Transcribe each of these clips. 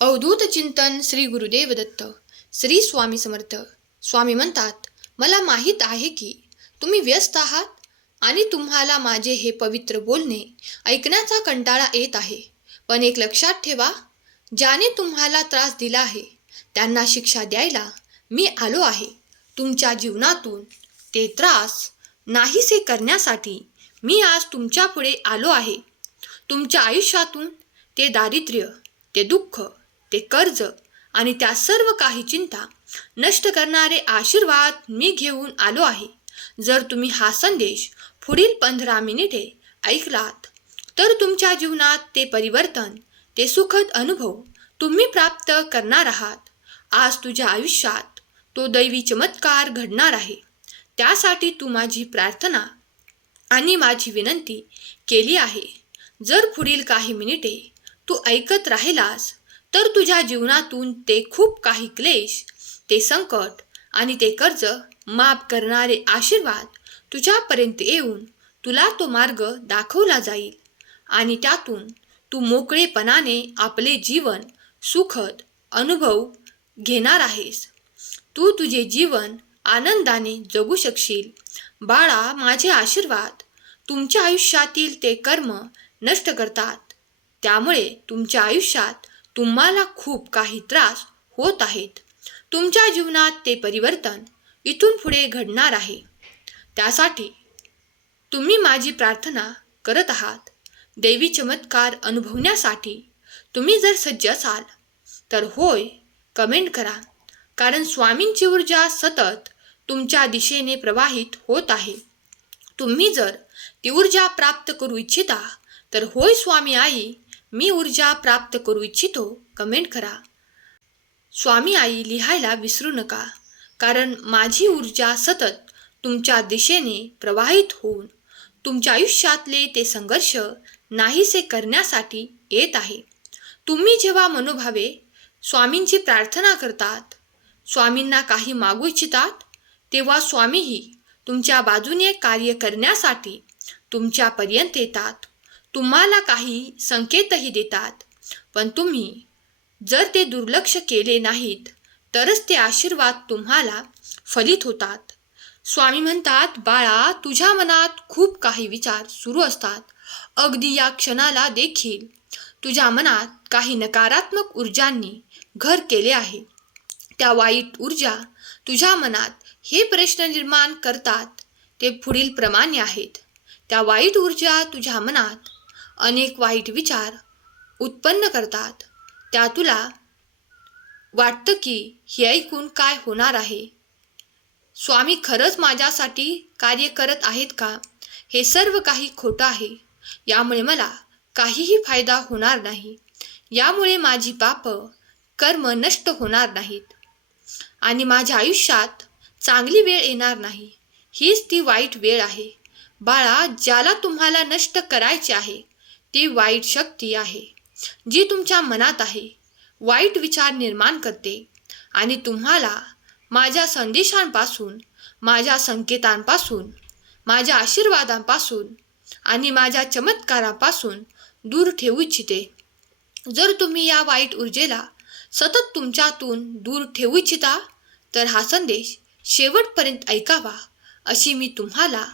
अवधूत चिंतन श्री गुरुदेव दत्त श्री स्वामी समर्थ. स्वामी म्हणतात मला माहीत आहे की तुम्ही व्यस्त आहात आणि तुम्हाला माझे हे पवित्र बोलणे ऐकण्याचा कंटाळा येत आहे. पण एक लक्षात ठेवा ज्याने तुम्हाला त्रास दिला आहे त्यांना शिक्षा द्यायला मी आलो आहे. तुमच्या जीवनातून ते त्रास नाहीसे करण्यासाठी मी आज तुमच्यापुढे आलो आहे. तुमच्या आयुष्यातून ते दारिद्र्य ते दुःख ते कर्ज आणि त्या सर्व काही चिंता नष्ट करणारे आशीर्वाद मी घेऊन आलो आहे. जर तुम्ही हा संदेश पुढील पंधरा मिनिटे ऐकलात तर तुमच्या जीवनात ते परिवर्तन ते सुखद अनुभव तुम्ही प्राप्त करणार आहात. आज तुझ्या आयुष्यात तो दैवी चमत्कार घडणार आहे. त्यासाठी तू माझी प्रार्थना आणि माझी विनंती केली आहे. जर पुढील काही मिनिटे तू ऐकत राहिलास तर तुझ्या जीवनातून ते खूप काही क्लेश ते संकट आणि ते कर्ज माफ करणारे आशीर्वाद तुझ्यापर्यंत येऊन तुला तो मार्ग दाखवला जाईल आणि त्यातून तू मोकळेपणाने आपले जीवन सुखद अनुभव घेणार आहेस. तू तुझे जीवन आनंदाने जगू शकशील. बाळा माझे आशीर्वाद तुमच्या आयुष्यातील ते कर्म नष्ट करतात. त्यामुळे तुमच्या आयुष्यात तुम्हाला खूप काही त्रास होत आहेत. तुमच्या जीवनात ते परिवर्तन इथून पुढे घडणार आहे. त्यासाठी तुम्ही माझी प्रार्थना करत आहात. देवी चमत्कार अनुभवण्यासाठी तुम्ही जर सज्ज असाल तर होय कमेंट करा. कारण स्वामींची ऊर्जा सतत तुमच्या दिशेने प्रवाहित होत आहे. तुम्ही जर ती ऊर्जा प्राप्त करू इच्छिता तर होय स्वामी आई मी ऊर्जा प्राप्त करू इच्छितो कमेंट करा. स्वामी आई लिहायला विसरू नका कारण माझी ऊर्जा सतत तुमच्या दिशेने प्रवाहित होऊन तुमच्या आयुष्यातले ते संघर्ष नाहीसे करण्यासाठी येत आहे. तुम्ही जेव्हा मनोभावे स्वामींची प्रार्थना करतात स्वामींना काही मागू इच्छितात तेव्हा स्वामीही तुमच्या बाजूने कार्य करण्यासाठी तुमच्यापर्यंत येतात. तुम्हाला काही संकेतही देतात. पण तुम्ही जर ते दुर्लक्ष केले नाहीत तरच ते आशीर्वाद तुम्हाला फलित होतात. स्वामी म्हणतात बाळा तुझ्या मनात खूप काही विचार सुरू असतात. अगदी या क्षणाला देखील तुझ्या मनात काही नकारात्मक ऊर्जांनी घर केले आहे. त्या वाईट ऊर्जा तुझ्या मनात हे प्रश्न निर्माण करतात. ते पुढील प्रमाणे आहेत. त्या वाईट ऊर्जा तुझ्या मनात अनेक वाईट विचार उत्पन्न करतात. त्या तुला वाटतं की हे ऐकून काय होणार आहे? स्वामी खरंच माझ्यासाठी कार्य करत आहेत का? हे सर्व काही खोटं आहे. यामुळे मला काहीही फायदा होणार नाही. यामुळे माझी पाप कर्म नष्ट होणार नाहीत. आणि माझ्या आयुष्यात चांगली वेळ येणार नाही. हीच ती वाईट वेळ आहे. बाळा ज्याला तुम्हाला नष्ट करायचे आहे ती वाईट शक्ती आहे जी तुमच्या मनात आहे. वाईट विचार निर्माण करते आणि तुम्हाला माझ्या संदेशांपासून माझ्या संकेतांपासून माझ्या आशीर्वादांपासून आणि माझ्या चमत्कारापासून दूर ठेवू इच्छिते. जर तुम्ही या वाईट ऊर्जेला सतत तुमच्यातून दूर ठेवू इच्छिता तर हा संदेश शेवटपर्यंत ऐकावा अशी मी तुम्हाला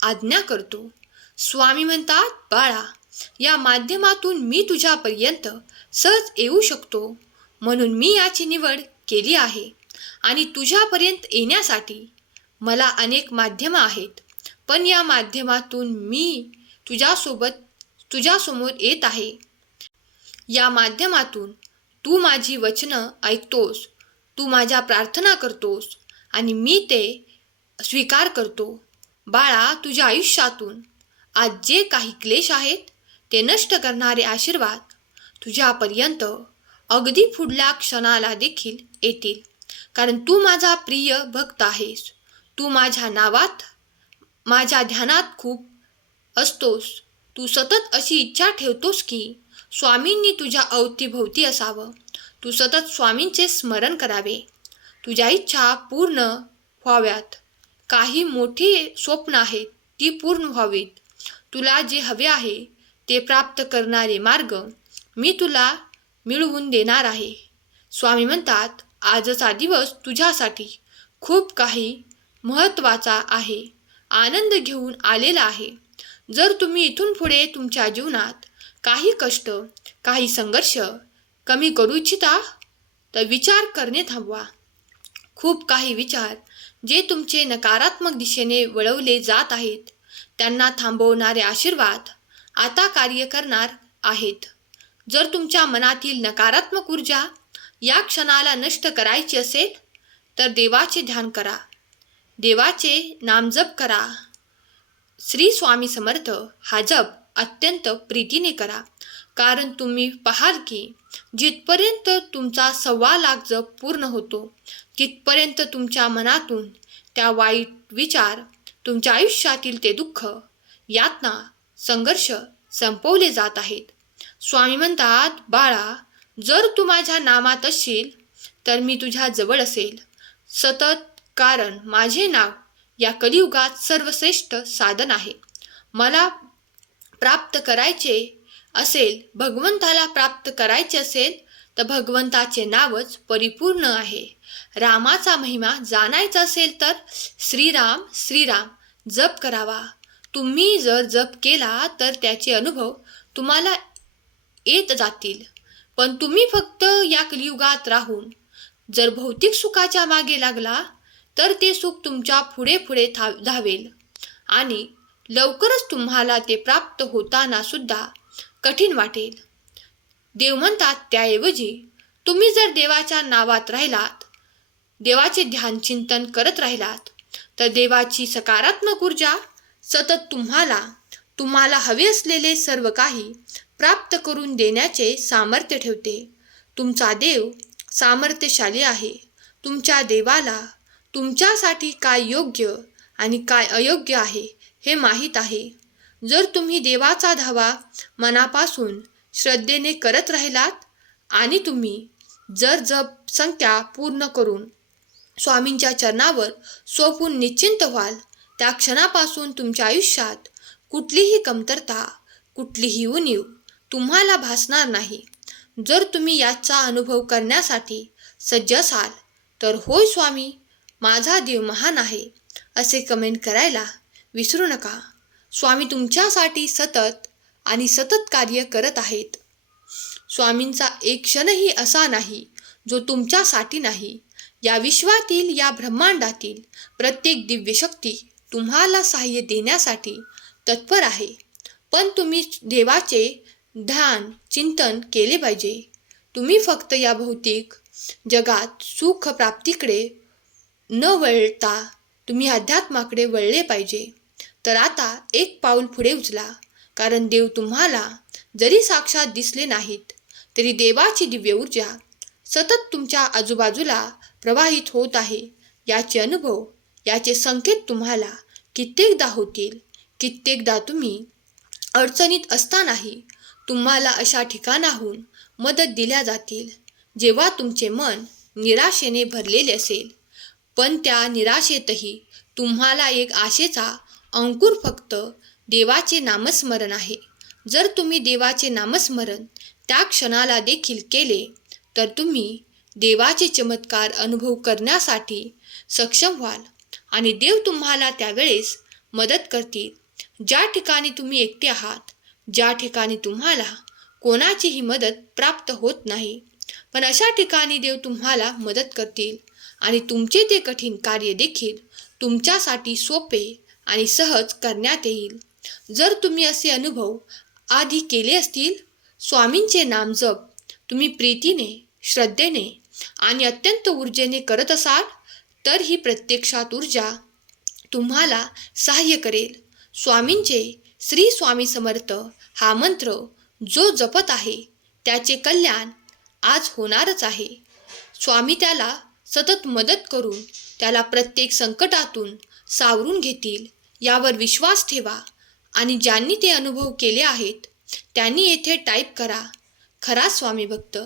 आज्ञा करतो. स्वामी म्हणतात बाळा या माध्यमातून मी तुझ्यापर्यंत सहज येऊ शकतो म्हणून मी याची निवड केली आहे. आणि तुझ्यापर्यंत येण्यासाठी मला अनेक माध्यमं आहेत. पण या माध्यमातून मी तुझ्यासोबत तुझ्यासमोर येत आहे. या माध्यमातून तू माझी वचनं ऐकतोस तू माझ्या प्रार्थना करतोस आणि मी ते स्वीकार करतो. बाळा तुझ्या आयुष्यातून आज जे काही क्लेश आहेत ते नष्ट करणारे आशीर्वाद तुझ्यापर्यंत अगदी पुढल्या क्षणाला देखील येतील. कारण तू माझा प्रिय भक्त आहेस. तू माझ्या नावात माझ्या ध्यानात खूप असतोस. तू सतत अशी इच्छा ठेवतोस की स्वामींनी तुझ्या अवतीभोवती असावं. तू सतत स्वामींचे स्मरण करावे. तुझ्या इच्छा पूर्ण व्हाव्यात. काही मोठी स्वप्न आहेत ती पूर्ण व्हावीत. तुला जे हवे आहे ते प्राप्त करणारे मार्ग मी तुला मिळवून देणार आहे. स्वामी म्हणतात आजचा दिवस तुझ्यासाठी खूप काही महत्त्वाचा आहे. आनंद घेऊन आलेला आहे. जर तुम्ही इथून पुढे तुमच्या जीवनात काही कष्ट काही संघर्ष कमी करू इच्छिता तर विचार करणे थांबवा. खूप काही विचार जे तुमचे नकारात्मक दिशेने वळवले जात आहेत त्यांना थांबवणारे आशीर्वाद आता कार्य करणार आहेत. जर तुमच्या मनातील नकारात्मक ऊर्जा या क्षणाला नष्ट करायची असेल तर देवाचे ध्यान करा. देवाचे नामजप करा. श्री स्वामी समर्थ हा जप अत्यंत प्रीतीने करा. कारण तुम्ही पाहाल की जिथपर्यंत तुमचा सव्वा लाख जप पूर्ण होतो तिथपर्यंत तुमच्या मनातून त्या वाईट विचार तुमच्या आयुष्यातील ते दुःख यातना संघर्ष संपवले जात आहेत. स्वामी म्हणतात बाळा जर तू माझ्या नामात असशील तर मी तुझ्या जवळ असेल. सतत कारण माझे नाव या कलियुगात सर्वश्रेष्ठ साधन आहे. मला प्राप्त करायचे असेल भगवंताला प्राप्त करायचे असेल तर भगवंताचे नावच परिपूर्ण आहे. रामाचा महिमा जाणायचा असेल तर श्रीराम श्रीराम जप करावा. तुम्ही जर जप केला तर त्याचे अनुभव तुम्हाला येत जातील. पण तुम्ही फक्त या कलियुगात राहून जर भौतिक सुखाच्या मागे लागला तर ते सुख तुमच्यापुढे पुढे था धावेल. आणि लवकरच तुम्हाला ते प्राप्त होताना सुद्धा कठीण वाटेल. देव म्हणतात त्याऐवजी तुम्ही जर देवाच्या नावात राहिलात देवाचे ध्यान चिंतन करत राहिलात तर देवाची सकारात्मक ऊर्जा सतत तुम्हाला तुम्हाला हवे असलेले सर्व काही प्राप्त करून देण्याचे सामर्थ्य ठेवते. तुमचा देव सामर्थ्यशाली आहे. तुमच्या देवाला तुमच्यासाठी काय योग्य आणि काय अयोग्य आहे हे माहीत आहे. जर तुम्ही देवाचा धावा मनापासून श्रद्धेने करत राहिलात आणि तुम्ही जर जप संख्या पूर्ण करून स्वामींच्या चरणावर सोपून निश्चिंत व्हाल त्या क्षणापासून तुमच्या आयुष्यात कुठलीही कमतरता कुठलीही उणीव तुम्हाला भासणार नाही. जर तुम्ही याचा अनुभव करण्यासाठी सज्ज असाल तर होय स्वामी माझा देव महान आहे असे कमेंट करायला विसरू नका. स्वामी तुमच्यासाठी सतत आणि सतत कार्य करत आहेत. स्वामींचा एक क्षणही असा नाही जो तुमच्यासाठी नाही. या विश्वातील या ब्रह्मांडातील प्रत्येक दिव्य शक्ती तुम्हाला सहाय्य देण्यासाठी तत्पर आहे. पण तुम्ही देवाचे ध्यान चिंतन केले पाहिजे. तुम्ही फक्त या भौतिक जगात सुख प्राप्तीकडे न वळता तुम्ही अध्यात्माकडे वळले पाहिजे. तर आता एक पाऊल पुढे उचला. कारण देव तुम्हाला जरी साक्षात दिसले नाहीत तरी देवाची दिव्य ऊर्जा सतत तुमच्या आजूबाजूला प्रवाहित होत आहे. याचे अनुभव याचे संकेत तुम्हाला कित्येकदा होतील. कित्येकदा तुम्ही अडचणीत असतानाही तुम्हाला अशा ठिकाणाहून मदत दिल्या जातील. जेव्हा तुमचे मन निराशेने भरलेले असेल पण त्या निराशेतही तुम्हाला एक आशेचा अंकुर फक्त देवाचे नामस्मरण आहे. जर तुम्ही देवाचे नामस्मरण त्या क्षणाला देखील केले तर तुम्ही देवाचे चमत्कार अनुभव करण्यासाठी सक्षम व्हाल. आणि देव तुम्हाला त्यावेळेस मदत करतील. ज्या ठिकाणी तुम्ही एकटे आहात ज्या ठिकाणी तुम्हाला कोणाचीही मदत प्राप्त होत नाही पण अशा ठिकाणी देव तुम्हाला मदत करतील आणि तुमचे ते कठीण कार्य देखील तुमच्यासाठी सोपे आणि सहज करण्यात येईल. जर तुम्ही असे अनुभव आधी केले असतील स्वामींचे नाम जप तुम्ही प्रीतीने श्रद्धेने आणि अत्यंत ऊर्जेने करत असाल तर ही प्रत्यक्षात ऊर्जा तुम्हाला सहाय्य करेल. स्वामींचे श्री स्वामी समर्थ हा मंत्र जो जपत आहे त्याचे कल्याण आज होणारच आहे. स्वामी त्याला सतत मदत करून त्याला प्रत्येक संकटातून सावरून घेतील यावर विश्वास ठेवा आणि ज्यांनी ते अनुभव केले आहेत त्यांनी येथे टाईप करा खरा स्वामी भक्त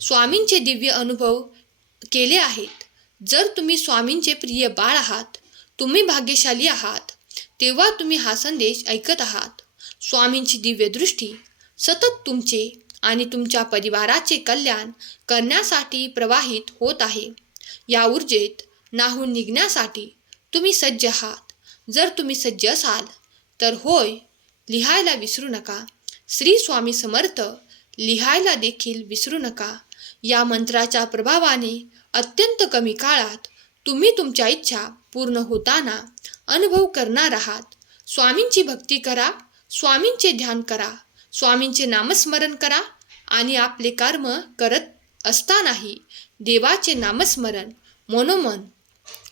स्वामींचे दिव्य अनुभव केले आहेत. जर तुम्ही स्वामींचे प्रिय बाळ आहात तुम्ही भाग्यशाली आहात तेव्हा तुम्ही हा संदेश ऐकत आहात. स्वामींची दिव्यदृष्टी सतत तुमचे आणि तुमच्या परिवाराचे कल्याण करण्यासाठी प्रवाहित होत आहे. या ऊर्जेत नाहून निघण्यासाठी तुम्ही सज्ज आहात. जर तुम्ही सज्ज असाल तर होय लिहायला विसरू नका. श्री स्वामी समर्थ लिहायला देखील विसरू नका. या मंत्राच्या प्रभावाने अत्यंत कमी काळात तुम्ही तुमच्या इच्छा पूर्ण होताना अनुभव करणार आहात. स्वामींची भक्ती करा स्वामींचे ध्यान करा स्वामींचे नामस्मरण करा आणि आपले कर्म करत असतानाही देवाचे नामस्मरण मनोमन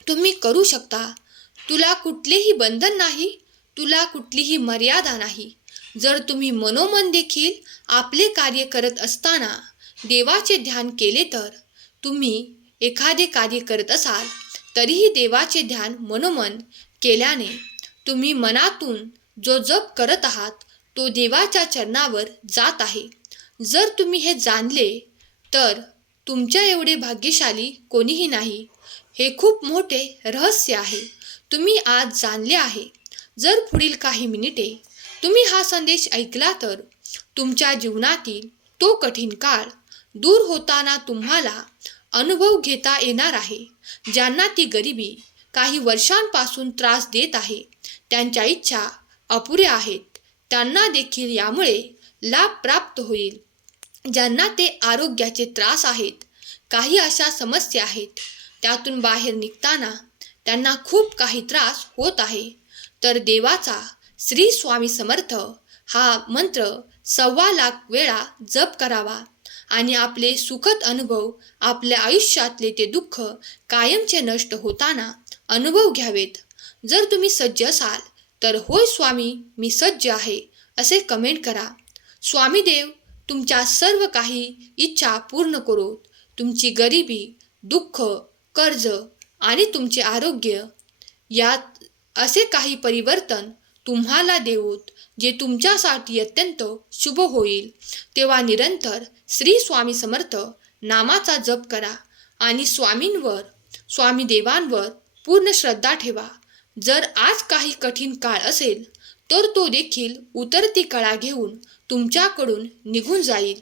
तुम्ही करू शकता. तुला कुठलेही बंधन नाही तुला कुठलीही मर्यादा नाही. जर तुम्ही मनोमन देखील आपले कार्य करत असताना देवाचे ध्यान केले तर तुम्ही एखादे कार्य करत असाल तरीही देवाचे ध्यान मनोमन केल्याने तुम्ही मनातून जो जप करत आहात तो देवाच्या चरणावर जात आहे. जर तुम्ही हे जाणले तर तुमच्या एवढे भाग्यशाली कोणीही नाही. हे खूप मोठे रहस्य आहे. तुम्ही आज जाणले आहे. जर पुढील काही मिनिटे तुम्ही हा संदेश ऐकला तर तुमच्या जीवनातील तो कठीण काळ दूर होताना तुम्हाला अनुभव घेता येणार आहे. ज्यांना ती गरिबी काही वर्षांपासून त्रास देत आहे त्यांच्या इच्छा अपुऱ्या आहेत. त्यांना देखील यामुळे लाभ प्राप्त होईल. ज्यांना ते आरोग्याचे त्रास आहेत काही अशा समस्या आहेत. त्यातून बाहेर निघताना त्यांना खूप काही त्रास होत आहे. तर देवाचा श्री स्वामी समर्थ हा मंत्र सव्वा लाख वेळा जप करावा. आणि आपले सुखद अनुभव आपल्या आयुष्यातले ते दुःख कायमचे नष्ट होताना अनुभव घ्यावेत. जर तुम्ही सज्ज असाल तर होय स्वामी मी सज्ज आहे असे कमेंट करा. स्वामी देव तुमच्या सर्व काही इच्छा पूर्ण करोत. तुमची गरिबी दुःख कर्ज आणि तुमचे आरोग्य यात असे काही परिवर्तन तुम्हाला देऊत जे तुमच्यासाठी अत्यंत शुभ होईल तेव्हा निरंतर श्री स्वामी समर्थ नामाचा जप करा आणि स्वामींवर स्वामी देवांवर पूर्ण श्रद्धा ठेवा. जर आज काही कठीण काळ असेल तर तो देखील उतरती कळा घेऊन तुमच्याकडून निघून जाईल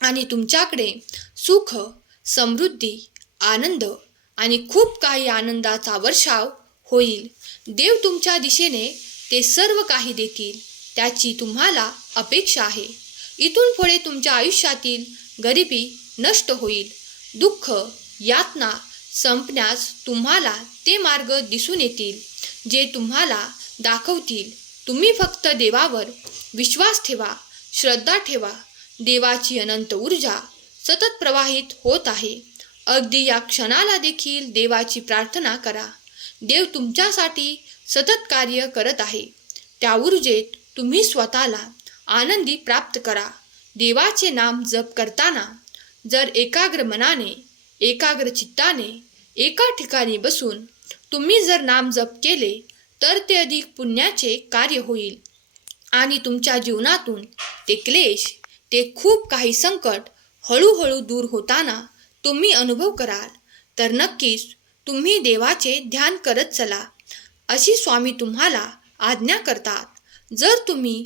आणि तुमच्याकडे सुख समृद्धी आनंद आणि खूप काही आनंदाचा वर्षाव होईल. देव तुमच्या दिशेने ते सर्व काही देतील. त्याची तुम्हाला अपेक्षा आहे. इथून पुढे तुमच्या आयुष्यातील गरिबी नष्ट होईल. दुःख यातना संपण्यास तुम्हाला ते मार्ग दिसून येतील जे तुम्हाला दाखवतील. तुम्ही फक्त देवावर विश्वास ठेवा श्रद्धा ठेवा. देवाची अनंत ऊर्जा सतत प्रवाहित होत आहे. अगदी या क्षणाला देखील देवाची प्रार्थना करा. देव तुमच्यासाठी सतत कार्य करत आहे. त्या ऊर्जेत तुम्ही स्वतःला आनंदी प्राप्त करा. देवाचे नाम जप करताना जर एकाग्र मनाने एकाग्र चित्ताने एका ठिकाणी बसून तुम्ही जर नाम जप केले तर ते अधिक पुण्याचे कार्य होईल. आणि तुमच्या जीवनातून ते क्लेश ते खूप काही संकट हळूहळू दूर होताना तुम्ही अनुभव कराल. तर नक्कीच तुम्ही देवाचे ध्यान करत चला अशी स्वामी तुम्हाला आज्ञा करतात. जर तुम्ही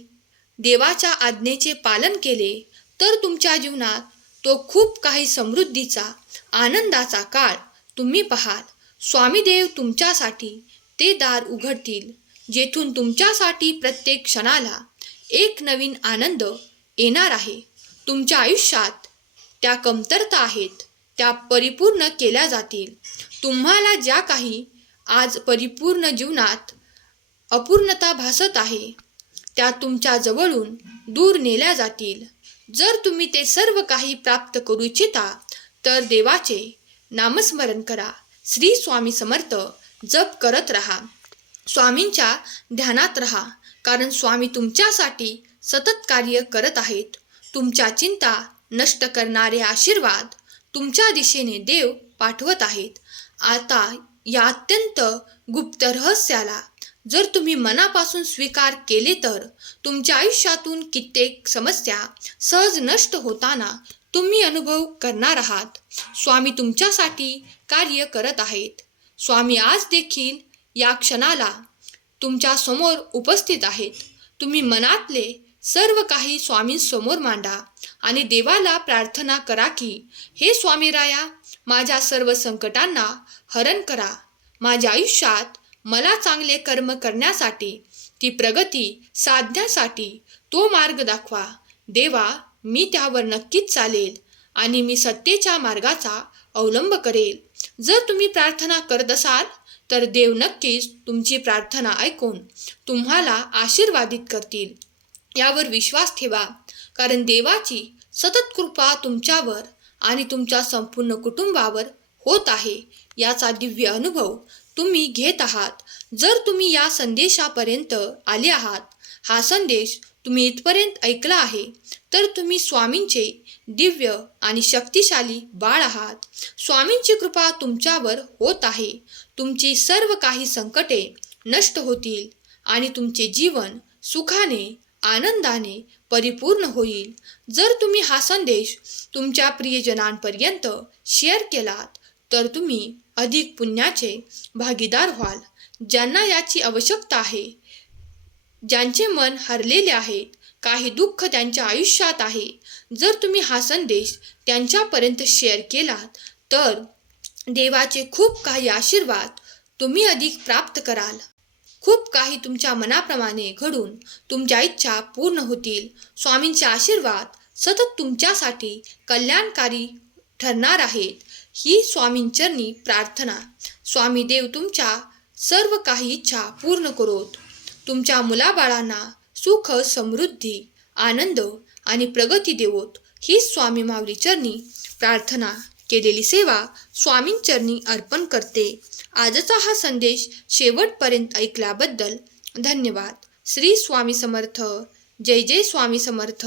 देवाच्या आज्ञेचे पालन केले तर तुमच्या जीवनात तो खूप काही समृद्धीचा आनंदाचा काळ तुम्ही पाहाल. स्वामीदेव तुमच्यासाठी ते दार उघडतील जेथून तुमच्यासाठी प्रत्येक क्षणाला एक नवीन आनंद येणार आहे. तुमच्या आयुष्यात त्या कमतरता आहेत त्या परिपूर्ण केल्या जातील. तुम्हाला ज्या काही आज परिपूर्ण जीवनात अपूर्णता भासत आहे त्या तुमच्या जवळून दूर नेल्या जातील. जर तुम्ही ते सर्व काही प्राप्त करू इच्छिता तर देवाचे नामस्मरण करा. श्री स्वामी समर्थ जप करत राहा. स्वामींच्या ध्यानात राहा कारण स्वामी तुमच्यासाठी सतत कार्य करत आहेत. तुमच्या चिंता नष्ट करणारे आशीर्वाद तुमच्या दिशेने देव पाठवत आहेत. आता या अत्यंत गुप्त रहस्याला जर तुम्ही मनापासून स्वीकार केले तर तुमच्या आयुष्यातून कित्येक समस्या सहज नष्ट होताना तुम्ही अनुभव करणार आहात. स्वामी तुमच्यासाठी कार्य करत आहेत. स्वामी आज देखील या क्षणाला तुमच्यासमोर उपस्थित आहेत. तुम्ही मनातले सर्व काही स्वामींसमोर मांडा आणि देवाला प्रार्थना करा की हे स्वामीराया माझ्या सर्व संकटांना हरण करा. माझ्या आयुष्यात मला चांगले कर्म करण्यासाठी ती प्रगती साधण्यासाठी तो मार्ग दाखवा. देवा मी त्यावर नक्कीच चालेल आणि मी सत्तेच्या मार्गाचा अवलंब करेल. जर तुम्ही प्रार्थना करत असाल तर देव नक्कीच तुमची प्रार्थना ऐकून तुम्हाला आशीर्वादित करतील. यावर विश्वास ठेवा कारण देवाची सतत कृपा तुमच्यावर आणि तुमच्या संपूर्ण कुटुंबावर होत आहे. याचा दिव्य अनुभव तुम्ही घेत आहात. जर तुम्ही या संदेशापर्यंत आले आहात हा संदेश तुम्ही इथपर्यंत ऐकला आहे तर तुम्ही स्वामींचे दिव्य आणि शक्तिशाली बाळ आहात. स्वामींची कृपा तुमच्यावर होत आहे. तुमची सर्व काही संकटे नष्ट होतील आणि तुमचे जीवन सुखाने आनंदाने परिपूर्ण होईल. जर तुम्ही हा संदेश तुमच्या प्रियजनांपर्यंत शेअर केलात तर तुम्ही अधिक पुण्याचे भागीदार व्हाल ज्यांना याची आवश्यकता आहे. ज्यांचे मन हरलेले आहेत काही दुःख त्यांच्या आयुष्यात आहे. जर तुम्ही हा संदेश त्यांच्यापर्यंत शेअर केलात तर देवाचे खूप काही आशीर्वाद तुम्ही अधिक प्राप्त कराल. खूप काही तुमच्या मनाप्रमाणे घडून तुमच्या इच्छा पूर्ण होतील. स्वामींचे आशीर्वाद सतत तुमच्यासाठी कल्याणकारी ठरणार आहेत. ही स्वामींचरणी प्रार्थना. स्वामी देव तुमच्या सर्व काही इच्छा पूर्ण करोत. तुमच्या मुलाबाळांना सुख समृद्धी आनंद आणि प्रगती देवोत. ही स्वामी माऊली चरणी प्रार्थना. केलेली सेवा स्वामींचरणी अर्पण करते. आजचा हा संदेश शेवटपर्यंत ऐकल्याबद्दल धन्यवाद. श्री स्वामी समर्थ. जय जय स्वामी समर्थ.